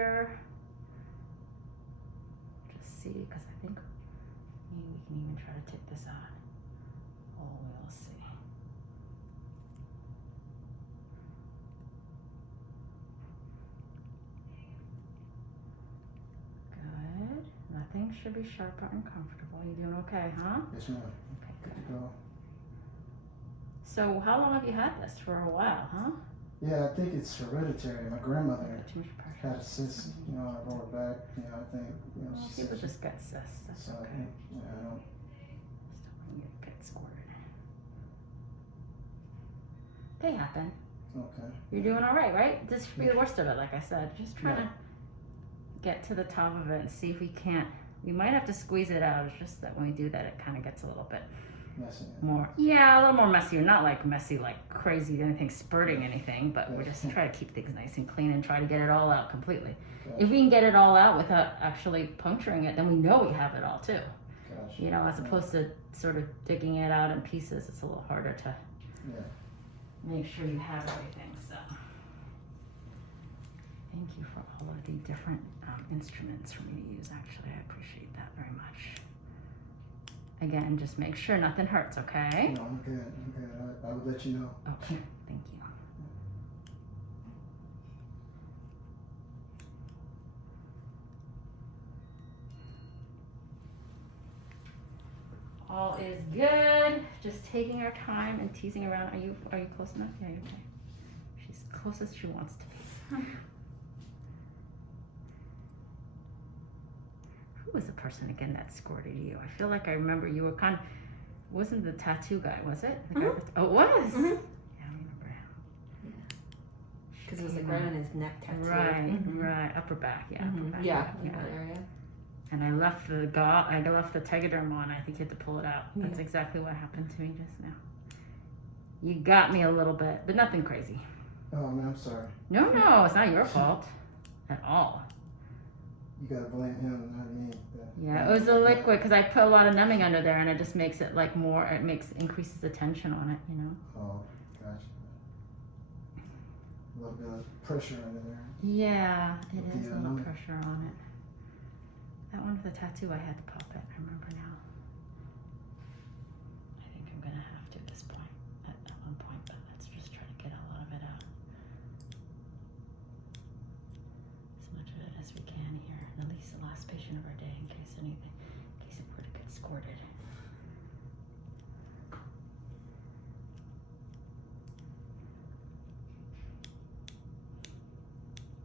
here. Just see, because I think maybe we can even try to take this out. Oh, we'll see. Good. Nothing should be sharp or uncomfortable. You doing okay, huh? Yes, ma'am. Okay, Good good. to go. So how long have you had this? For a while, huh? Yeah, I think it's hereditary. My grandmother Too much pressure. had a cyst, you know, on her lower back. You know, I think, you know, Well, she people said just get cysts. That's so I okay. think, yeah, I don't. Just don't want you to get squirted. They happen. Okay. You're doing all right, right? This should be the worst of it, like I said. Just trying Yeah. to get to the top of it and see if we can't. We might have to squeeze it out. It's just that when we do that, it kind of gets a little bit Messy. more, a little more messy. Not like messy, like crazy, anything spurting anything, but we just try to keep things nice and clean and try to get it all out completely. Gotcha. If we can get it all out without actually puncturing it, then we know we have it all too. Gotcha. You know, as opposed to sort of digging it out in pieces, it's a little harder to Yeah. make sure you have everything. So thank you for all of the different instruments for me to use. Actually, I appreciate that very much. Again, just make sure nothing hurts, okay? No, I'm good. I'm good. I would let you know. Okay, thank you. All is good. Just taking our time and teasing around. Are you close enough? Yeah, you're okay. She's close as she wants to be. Who was the person again that squirted you? I feel like I remember you were wasn't the tattoo guy, was it? The guy oh, it was? Mm-hmm. Yeah, I remember him. Because it was like right on his neck tattoo. Right, right. Upper back, yeah. Upper back, Yeah, in that area. And I left the Tegaderm on. I think you had to pull it out. That's exactly what happened to me just now. You got me a little bit, but nothing crazy. Oh, man, I'm sorry. No, it's not your fault at all. You gotta blame him, not me. Yeah, it was a liquid because I put a lot of numbing under there, and it just makes it like more. It increases the tension on it, you know. Oh, gotcha. A little bit of pressure under there. Yeah, it is a little Yeah. pressure on it. That one with the tattoo, I had to pop it. I remember now. I think I'm gonna have to at this point, at one point, but let's just try to get a lot of it out. As much of it as we can here. And at least the last patient of our day in case it were to get squirted.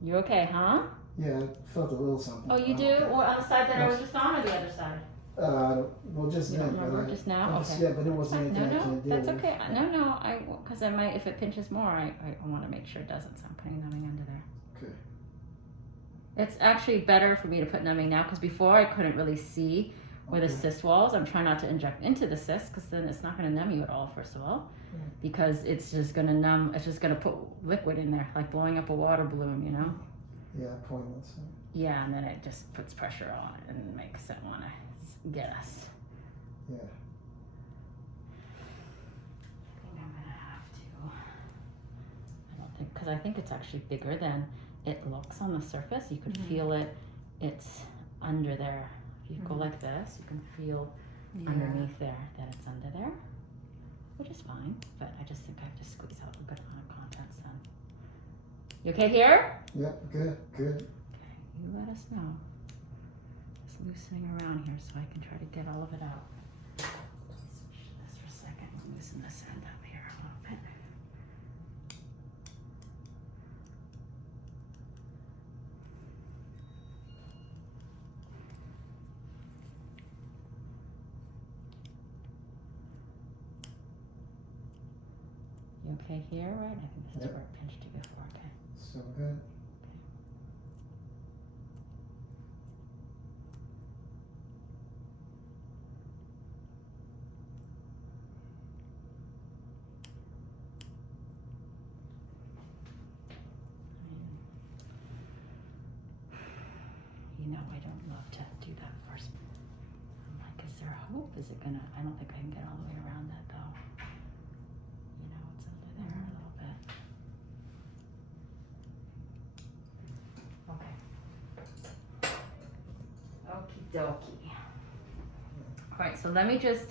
You okay, huh? Yeah, I felt a little something. Oh, you do? Or on the side that I was just on, or the other side? Well, just You then. don't remember but just now? Okay. Yeah, but it wasn't anything I No, can't deal that's with. okay. No, because I might, if it pinches more, I want to make sure it doesn't, so I'm putting numbing under there. Okay. It's actually better for me to put numbing now, because before I couldn't really see where the cyst was. I'm trying not to inject into the cyst, because then it's not going to numb you at all, first of all, because it's just going to numb, it's just going to put liquid in there, like blowing up a water balloon, you know? Yeah, pointless. Yeah, and then it just puts pressure on it and makes it want to get us. Yeah. I think I'm gonna have to. I don't think, because I think it's actually bigger than it looks on the surface. You can feel it. It's under there. If you go like this, you can feel underneath there that it's under there, which is fine. But I just think I have to squeeze out a good amount of contents then. You okay here? Yep, good. Okay, you let us know. Just loosening around here so I can try to get all of it out. Switch this for a second. Loosen this end up here a little bit. You okay here, right? I think this is where it pinched you before, okay. So good. You know, I don't love to do that first. I'm like, is there hope? Is it gonna, I don't think I can get all the way around that though. You know, it's under there a little bit. Okay. All right, so let me just,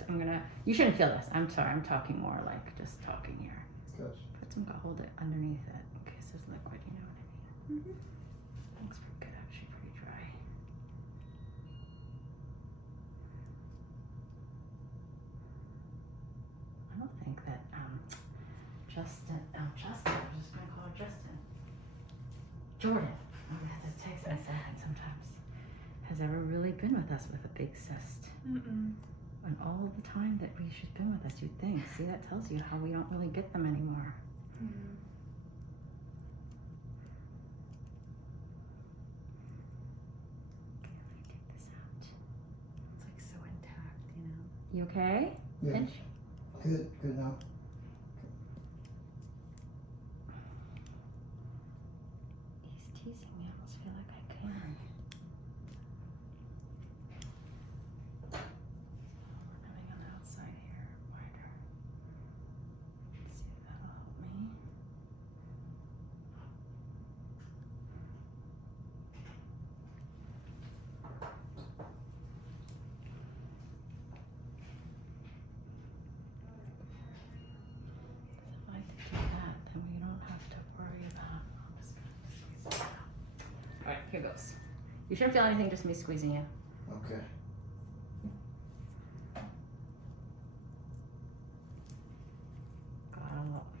you shouldn't feel this. I'm sorry, I'm talking more like just talking here. Gotcha. Put some, hold it underneath it in case there's liquid, you know what I mean? Looks pretty good, actually, pretty dry. I don't think that, Justin, I'm just gonna call her Justin. Jordan, it takes me a second sometimes. Has ever really been with us with a big cyst. And all the time that she's been with us, you'd think. See, that tells you how we don't really get them anymore. Okay, let me take this out. It's like so intact, you know. You okay? Yeah. Pinch? Good now. He's teasing me. I almost feel like I can. We're coming on the outside here, wider. Let's see if that'll help me. If I could do that, then we don't have to worry about. I'm just gonna squeeze it out. All right, here goes. You shouldn't feel anything, just me squeezing you. Okay.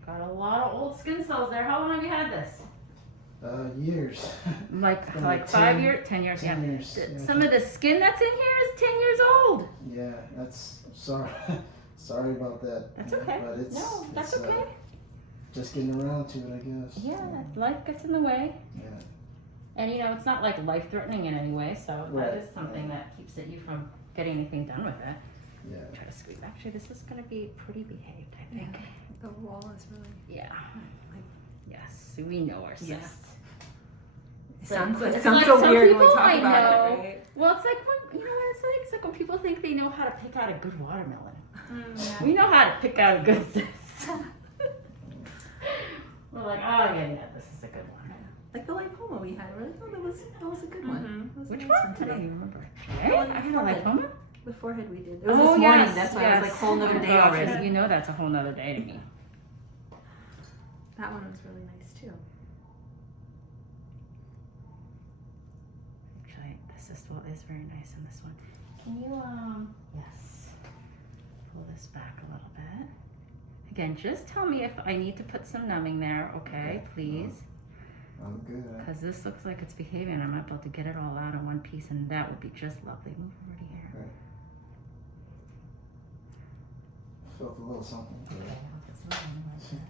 Got a lot of old skin cells there. How long have you had this? Years. Like Been 5 10 years, 10 years. 10 Yeah. years, yeah. Some of the skin that's in here is 10 years old. Yeah, that's sorry. Sorry about that. That's okay. But it's, No, that's it's, okay. just getting around to it, I guess. Yeah, life gets in the way. Yeah. And it's not like life-threatening in any way, so Right. that is something that keeps you from getting anything done with it. Yeah. Try to squeeze. Actually, this is going to be pretty behaved, I think. The wall is really. Yeah. Yes, we know our cysts. Yeah. It's Sounds it's so some weird when we people talk I about know. it, right? Well, it's like when what it's like. It's like when people think they know how to pick out a good watermelon. Yeah. We know how to pick out a good cyst. We're like, oh yeah, this is a good one. Like the lipoma we had, we're like, oh, that was a good one. That was a Which nice one? one I don't today. even remember. Today? The one I had a forehead. lipoma. The forehead we did. It was Oh, this morning. yes, That's why yes. I was like, whole nother day. Oh, off. you know that's a whole nother day to me. That one was really nice too. Actually, the cyst wall is very nice in this one. Can you, yes, pull this back a little bit. Again, just tell me if I need to put some numbing there, okay, please? I'm good. Because this looks like it's behaving and I'm able to get it all out in one piece and that would be just lovely. Move over to here. Okay. Felt a little something. It's fine.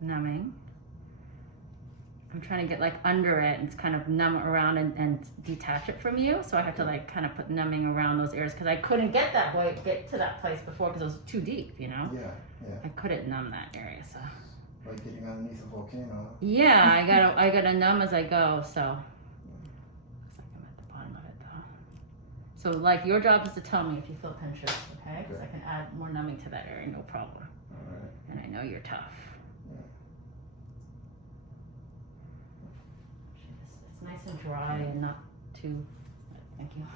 Numbing. I'm trying to get like under it and kind of numb around and detach it from you. So I have to like kind of put numbing around those areas because I couldn't get to that place before because it was too deep, Yeah, yeah. I couldn't numb that area, so. Like getting underneath a volcano. Yeah, I gotta numb as I go, so. Looks like I'm at the bottom of it though. So like your job is to tell me if you feel pinches, okay? Because I can add more numbing to that area, no problem. Alright. And I know you're tough. Yeah. It's nice and dry and not too, thank you.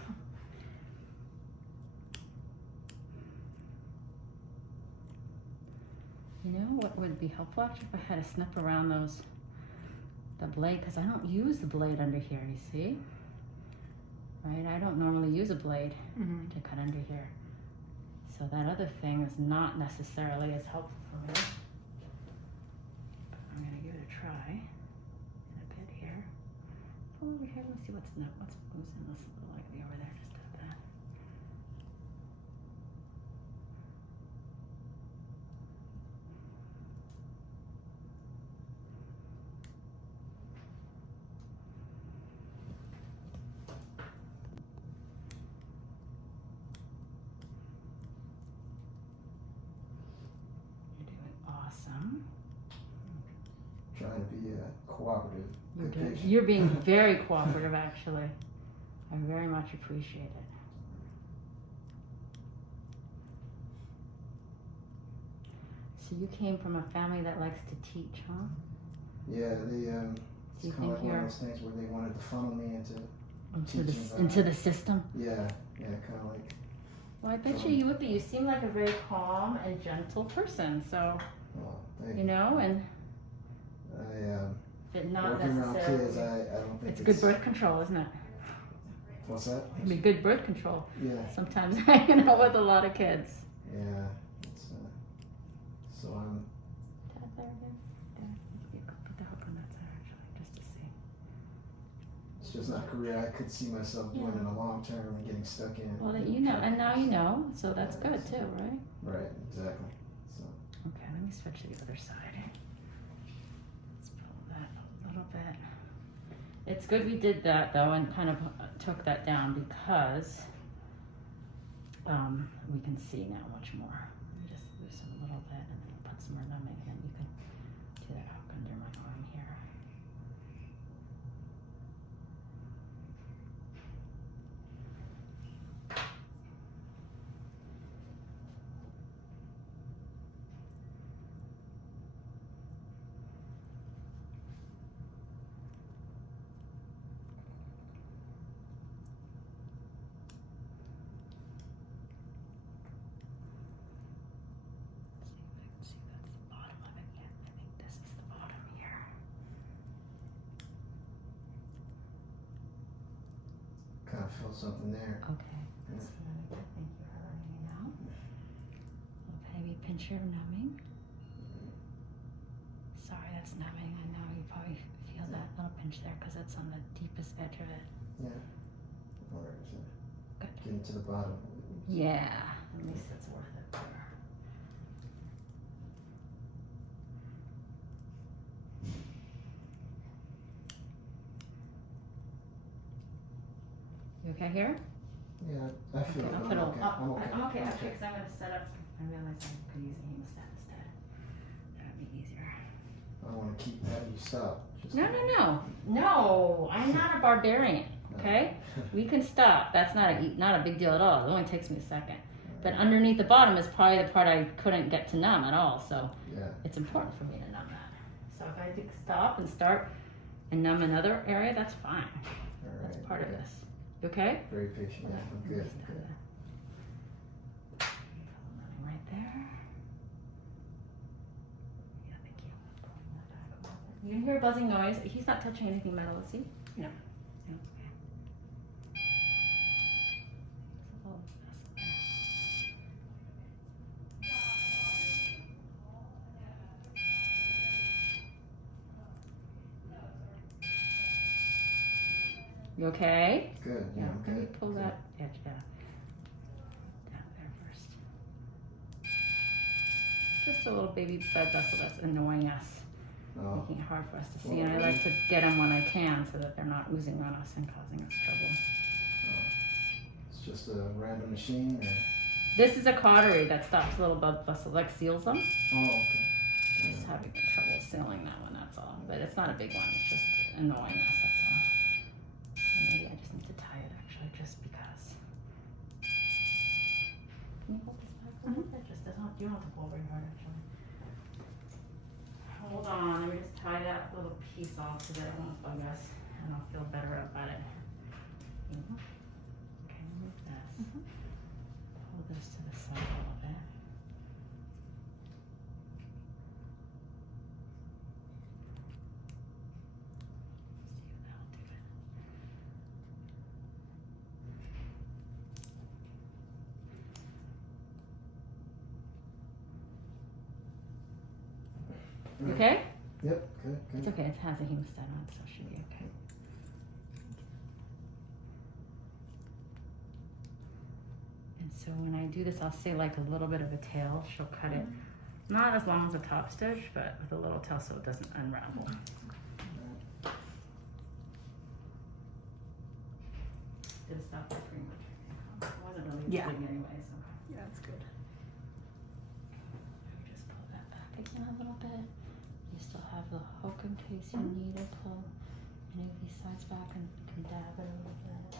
You know what would be helpful actually if I had a snip around the blade, because I don't use the blade under here, you see? Right, I don't normally use a blade to cut under here. So that other thing is not necessarily as helpful for me. But I'm gonna give it a try in a bit here. Pull over here, let me see what's in this little lightly over there, just do that. Awesome. Trying to be cooperative. Good patient. You're being very cooperative, actually. I very much appreciate it. So you came from a family that likes to teach, huh? Yeah, they You it's kind think of like one you're- of those things where they wanted to funnel me into into the system. Yeah, kind of like. Well, I bet you would be. You seem like a very calm and gentle person. So, you know, and not working around necessarily. kids, I don't think It's good birth control, isn't it? What's that? I mean, good birth control. Yeah. Sometimes hanging out with a lot of kids. Yeah, it's so I'm. Put the hook on that side actually, just to see. It's just not a career I could see myself doing in the long term and getting stuck in. Well, that you know, and now you know, so that's good too, right? Right, exactly. So. Okay, let me switch to the other side. Let's pull that a little bit. It's good we did that though and kind of took that down because we can see now much more. Let me just loosen a little bit and then put some more numbing in. You can do that hook under my arm here. Kind of feel something there. Okay, that's really good. Thank you for letting me know. Maybe pinch your numbing. Sorry, that's numbing. I know you probably feel that little pinch there because it's on the deepest edge of it. Yeah. All right. So Good. getting to the bottom. Yeah, at least it's worth it there. You okay here? Yeah, I feel Okay, it. I'll put I'm okay. I'm okay actually because I'm going to set up. I realized I could use a hemostat instead. That would be easier. I want to keep that. You stop. Just No, I'm not a barbarian. Okay, we can stop. That's not a big deal at all. It only takes me a second. But underneath the bottom is probably the part I couldn't get to numb at all. So it's important for me to numb that. So if I do stop and start and numb another area, that's fine. That's part of this. You okay? Very patient. Yeah, I'm good. Good. Right there. Yeah, thank you. Pulling that back a little bit. You can hear a buzzing noise. He's not touching anything metal, is he? No. No. You okay? Good. Yeah, I'm Let me good. pull that edge down. Down there first. Just a little baby blood vessel that's annoying us, making it hard for us to see. And I like to get them when I can so that they're not oozing on us and causing us trouble. It's just a random machine? Or? This is a cautery that stops little blood vessels, like seals them. Oh, okay. Just having trouble sealing that one, that's all. But it's not a big one, it's just annoying us, that's all. Maybe I just need to tie it actually, just because. Can you hold this back a little bit? Just doesn't, you don't have to pull very hard actually. Hold on, let me just tie that little piece off so that it won't bug us and I'll feel better about it. Okay, move this. Pull this to the side a little bit. You okay? Yep, good. It's okay, it has a hemostat on, so it should be okay. And so when I do this, I'll say like a little bit of a tail. She'll cut it, not as long as a top stitch, but with a little tail so it doesn't unravel. Did it stop there pretty much? It wasn't really bleeding anyway, so. Yeah, that's good. Let me just pull that back again a little bit. You still have the hook in case you need to pull any of these sides back and you can dab it a little bit.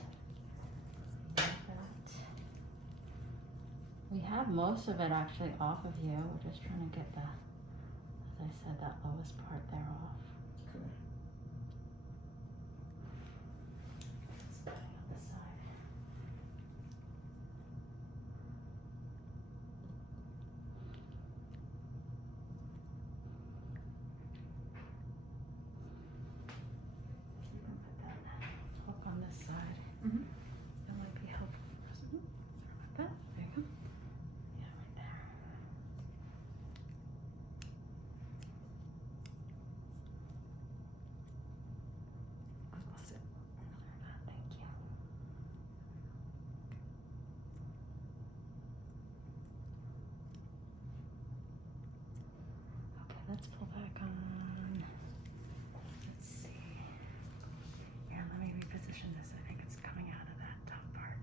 Like that. We have most of it actually off of you. We're just trying to get the, as I said, that lowest part there off. Okay. That's better. let's pull back on. Let's see. Yeah, let me reposition this. I think it's coming out of that top part.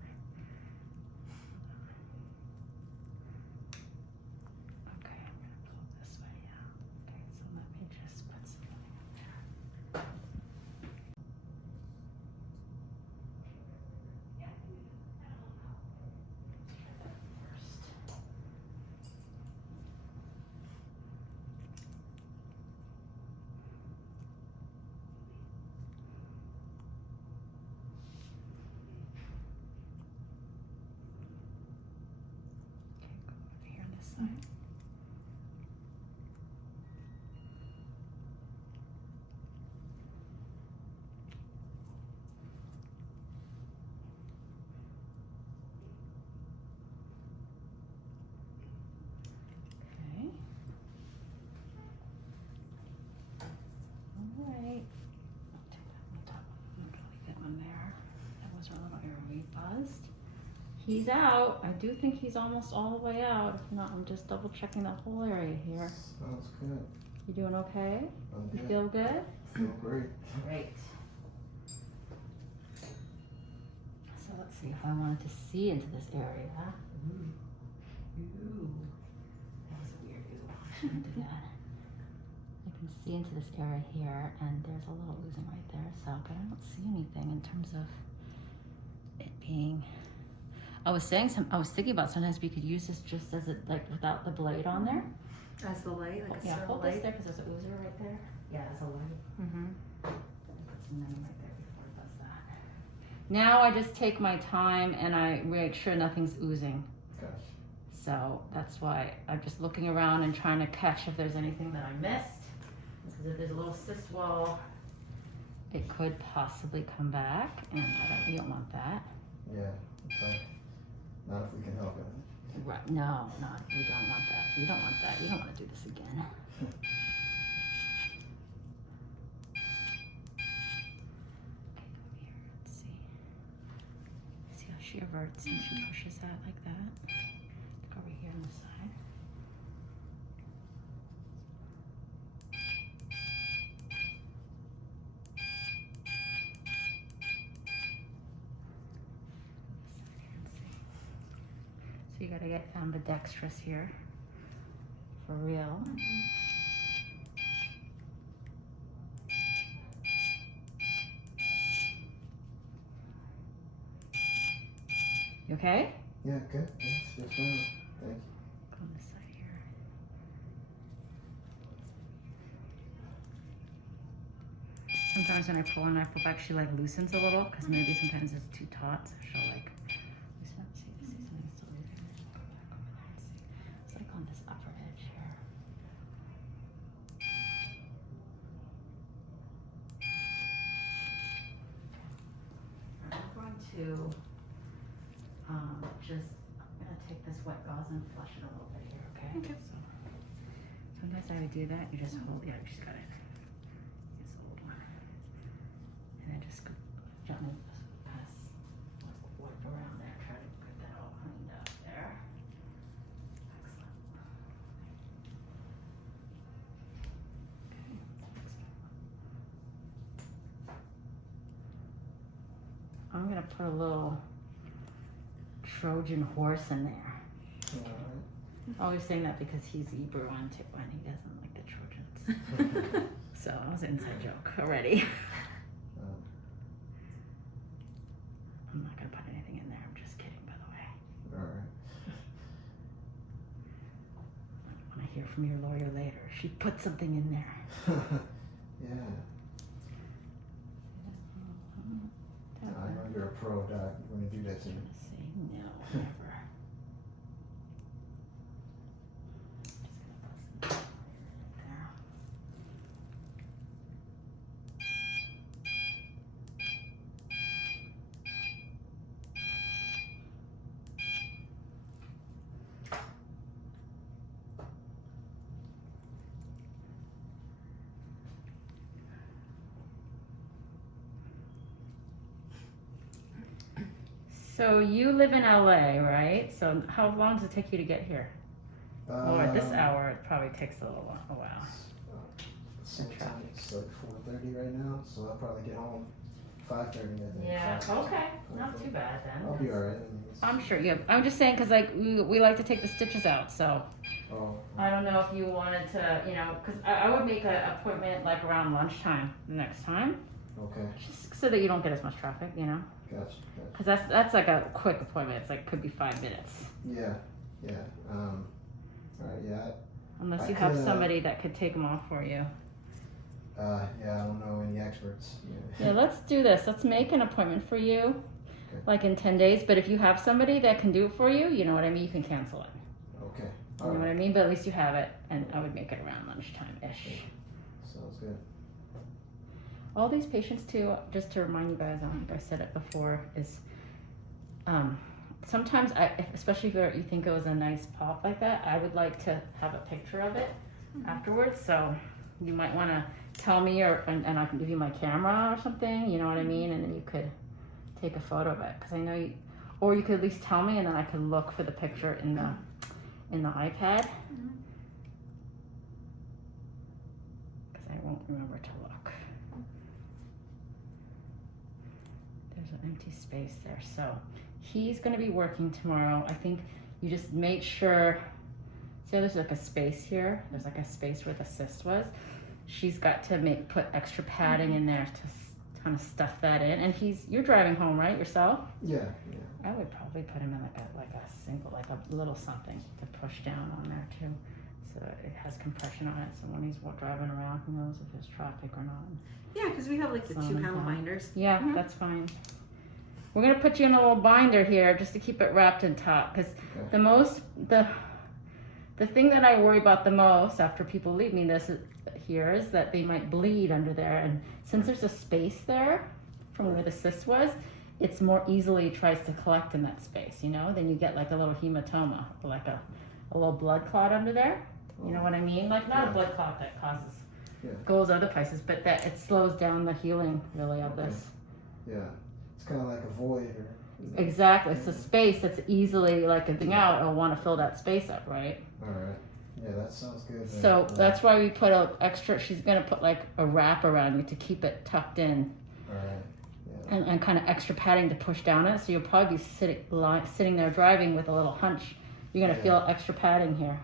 Okay, I'm gonna pull this way, yeah. Okay, so let me just put something in there. First. Okay, go over here on this side. Okay. All right. I'll take that one top. I'm gonna leave that one there. That was a little area buzzed. He's out. I do think he's almost all the way out. If not, I'm just double checking that whole area here. Sounds good. You doing okay? I'm You good. feel good? Feel great. Great. So let's see if I wanted to see into this area. Ooh. Ooh. That was a weird ooh. I shouldn't do that. I can see into this area here, and there's a little oozing right there, so, but I don't see anything in terms of it being. I was thinking about sometimes we could use this just as it, like, without the blade on there. As the light, like a Yeah, strobe hold this light. there because there's an oozer right there. Yeah, as a light. Mm-hmm. Put some lemon right there before it does that. Now I just take my time and I make sure nothing's oozing. Gosh. So that's why I'm just looking around and trying to catch if there's anything that I missed. Because if there's a little cyst wall, it could possibly come back, and we don't want that. Yeah. It's like, not if we can help it. Right? No, you don't want that. You don't want that. You don't want to do this again. Okay, go over here. Let's see. See how she averts and she pushes that like that. Look over here on the side. So you gotta get ambidextrous here, for real. You okay? Yeah, good. Yes, yes, ma'am. Thank you. Go on this side here. Sometimes when I pull on apple back, she like loosens a little, because maybe sometimes it's too taut, so she'll like loosen up. See something still there. Go back over there and see. It's like on this upper edge here. I'm going to I'm gonna take this wet gauze and flush it a little bit here, okay? Okay. So sometimes I would do that. You just hold. Yeah, you just got it. Use the old one, and then just gently pass, work around there. Try to get that all cleaned up there. Excellent. Okay, let's fix that. I'm gonna put a little Trojan horse in there. Alright. Always saying that because he's Hebrew and he doesn't like the Trojans. So it was an inside joke already. I'm not gonna put anything in there. I'm just kidding, by the way. Alright. When I hear from your lawyer later, she put something in there. Yeah. I know you're a pro, Doc. You're going to do that to me. Say no, never. Just gonna put some there. So you live in LA, right? So how long does it take you to get here? Or at this hour, it probably takes a while. Same time, traffic. it's like 4:30 right now, so I'll probably get home 5:30, I think. Yeah, 5, okay. Not too bad then. I'll be alright. I'm sure you. I'm just saying because like we like to take the stitches out, so Oh, I don't know if you wanted to, you know, because I would make an appointment like around lunchtime the next time, okay. just so that you don't get as much traffic, you know. Gotcha. Because that's like a quick appointment. It's like could be 5 minutes. Yeah. Alright, yeah. Unless I you have could, somebody that could take them off for you. Yeah, I don't know any experts. Yeah, let's do this. Let's make an appointment for you, Okay. like in 10 days. But if you have somebody that can do it for you, you know what I mean? You can cancel it. Okay. You know what I mean? But at least you have it. And I would make it around lunchtime-ish. Sounds good. All these patients too, just to remind you guys, I don't think I said it before, is sometimes, especially if you think it was a nice pop like that, I would like to have a picture of it afterwards. So you might want to tell me, and I can give you my camera or something, you know what I mean? And then you could take a photo of it. Because I know or you could at least tell me and then I could look for the picture in the iPad. Because I won't remember to look. There's an empty space there. So he's going to be working tomorrow. I think you just make sure, see how there's like a space here? There's like a space where the cyst was. She's got to put extra padding in there to kind of stuff that in. And you're driving home, right, yourself? Yeah. I would probably put him in like a single, like a little something to push down on there too. So it has compression on it. So when he's driving around, he knows if there's traffic or not. Yeah, because we have like the 2-panel binders. Yeah, that's fine. We're gonna put you in a little binder here just to keep it wrapped in top. Because the thing that I worry about the most after people leave me here is that they might bleed under there. And since there's a space there from where the cyst was, it's more easily tries to collect in that space, you know? Then you get like a little hematoma, like a little blood clot under there. You know what I mean? Like not a blood clot that goes other places, but that it slows down the healing really of this. Yeah. It's kind of like a void Exactly. It's a space that's easily like a thing out. It'll want to fill that space up, right? Alright. Yeah, that sounds good. So that's why we put she's going to put like a wrap around you to keep it tucked in. Alright. And kind of extra padding to push down it, so you'll probably be sitting there driving with a little hunch. You're gonna feel extra padding here.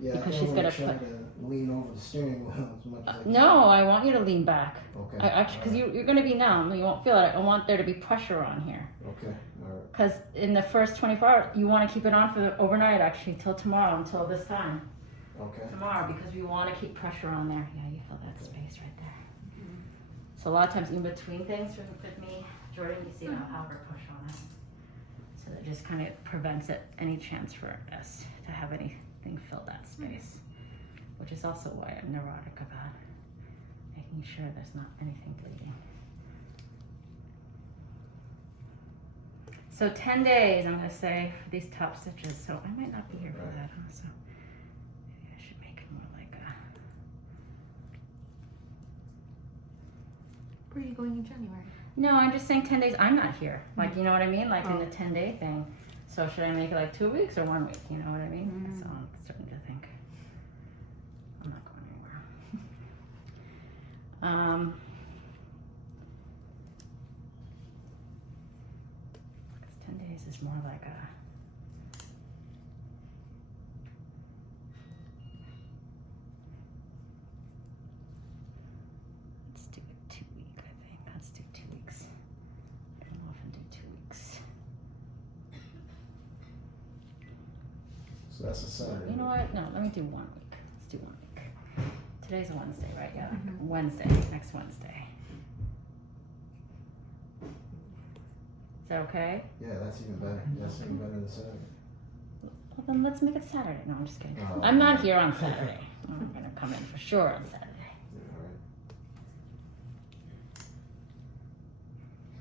Yeah, because I she's gonna try to lean over the steering wheel as much as I can. No, I want you to lean back. Okay. Actually, because you're gonna be numb, you won't feel it. I want there to be pressure on here. Okay. Alright. Because in the first 24 hours, you want to keep it on for the overnight, actually, till tomorrow, until this time. Okay. Tomorrow, because we want to keep pressure on there. Yeah, you feel that space right there. So a lot of times in between things with me, Jordan, you see I'll push on it. So that just kind of prevents any chance for us to have anything fill that space. Which is also why I'm neurotic about making sure there's not anything bleeding. So 10 days, I'm going to say, for these top stitches. So I might not be here for that, huh? So maybe I should make it more like a... Where are you going in January? No, I'm just saying 10 days. I'm not here. Like, you know what I mean? Like in the 10-day thing. So should I make it like 2 weeks or 1 week? You know what I mean? That's all I'm starting to think. I'm not going anywhere. 10 days is more like a... Let's do it 2 weeks, I think. Let's do 2 weeks. I don't often do 2 weeks. So that's a Saturday. You know what? No, let me do 1 week. Let's do 1 week. Today's a Wednesday, right? Yeah. Wednesday. Next Wednesday. Is that okay? Yeah, that's even better. That's even better than Saturday. Well, then let's make it Saturday. No, I'm just kidding. Oh. I'm not here on Saturday. I'm going to come in for sure on Saturday.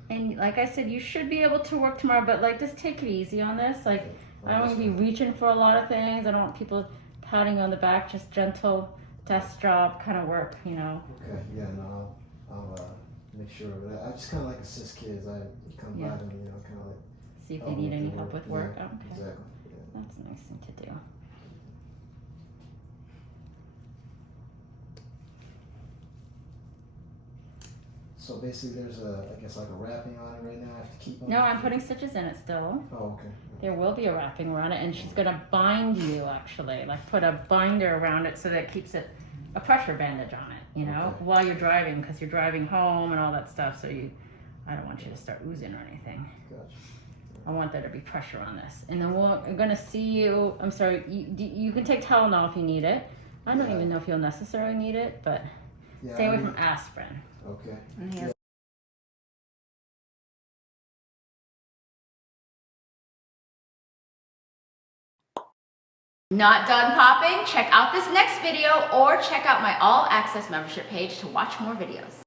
And like I said, you should be able to work tomorrow, but like just take it easy on this. Like I don't want to be reaching for a lot of things. I don't want people patting you on the back, just gentle desk job kind of work, you know. Okay, yeah, no, I'll make sure. But I just kind of like assist kids. I come by them, you know, kind of like. See if they need any help with work. Yeah, okay. exactly. Yeah. That's a nice thing to do. So basically, there's I guess like a wrapping on it right now. I have to keep on. No, I'm putting stitches in it still. Oh, okay. There will be a wrapping around it, and she's gonna bind you actually, like put a binder around it so that it keeps it, a pressure bandage on it, you know, Okay. while you're driving, because you're driving home and all that stuff. So I don't want you to start oozing or anything. Gotcha. I want there to be pressure on this, and then we're gonna see you. I'm sorry, you can take Tylenol if you need it. I don't even know if you'll necessarily need it, but Yeah, stay away from aspirin. Okay. And he has Not done popping? Check out this next video or check out my all access membership page to watch more videos.